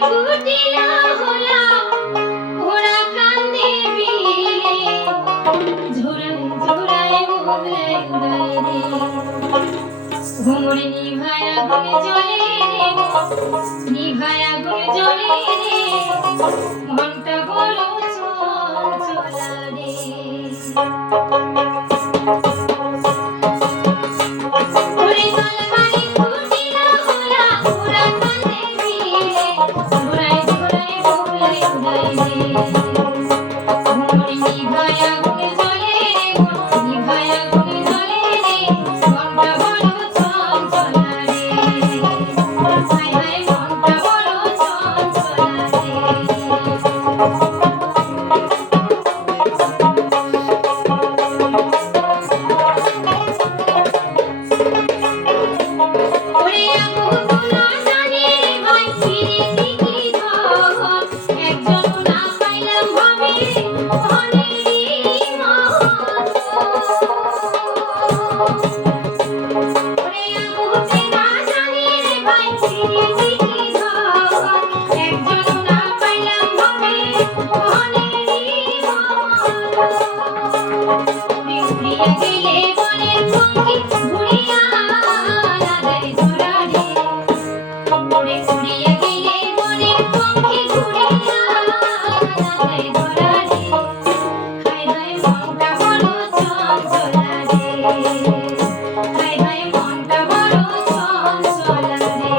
ফুটিলা হলাম ওরা কান্দে বিলে ঝোড়ায় ঝোড়ায় মোগলাই উড়ায় রে ঘুমুর নিভায় আগুন জ্বলে রে নিভায় আগুন জ্বলে রে মনটা বড় চঞ্চলা রে ওরে মালবাড়ি ফুটিলা হলাম ওরা কান্দে বিলে ঝোড়ায় ঝোড়ায় মোগলাই উড়ায় রে ঘুমুর নিভায় আগুন জ্বলে রে নিভায় আগুন জ্বলে রে মনটা বড় চঞ্চলা রে হায় হায় মনটা বড় চঞ্চলা রে ওরে আমু তোলা জানি ভাই ফিরে কি ধন একজন না পাইলাম ভাবে অনেক মহৎ ওরে আমু তেরা জানি ভাই ফিরে কি ধন একজন না পাইলাম ভাবে অনেক মহৎ উড়ি উড়িয়া গেলে বনের পঙ্খী ঘুরিয়া লাগাই ধরা রে উড়ে উড়িয়া গেলে বনের পঙ্খী ঘুরিয়া লাগাই ধরা রে হায় হায় মনটা বড় চঞ্চলা রে হায় হায় মনটা বড় চঞ্চলা রে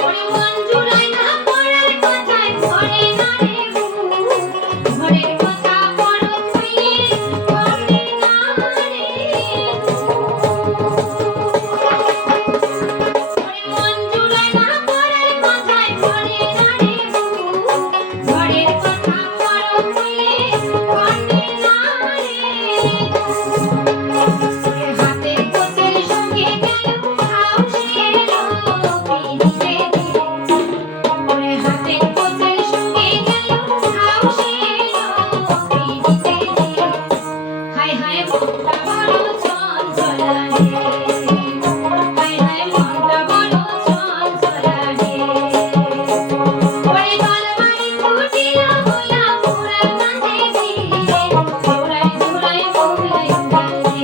ওরে মন জুড়ায় না পড়ার কথায় ধরে না রে ঘরের কথা পড়ো তুইলে করে না রে ওরে মন জুড়ায় না পড়ার কথায় ধরে না রে ঘরের কথা পড়ো তুইলে করে না রে হাতের কোচের সঙ্গে গেল হাউসের পিড়িতে ওরে হাতের কোচের সঙ্গে গেল হাউসের পিড়িতে হায় হায় মনটা বড় চঞ্চলা রে হায় হায় মনটা বড় চঞ্চলা রে ওরে মালবাড়ি ফুটিলা হলাম ওরা কান্দে বিলে ঝোড়ায় ঝোড়ায় মোগলাই উড়ায় রে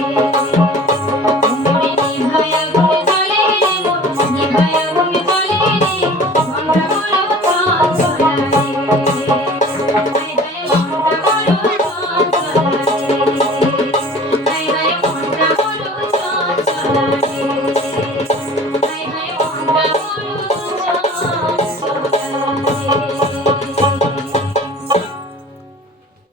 ঘুমুরে নিভায় আগুন জ্বলে রে নিভায় আগুন জ্বলে রে মনটা বড় চঞ্চলা রে হায় হায় মনটা বড় চঞ্চলা রে হায় হায় মনটা বড় চঞ্চলা রে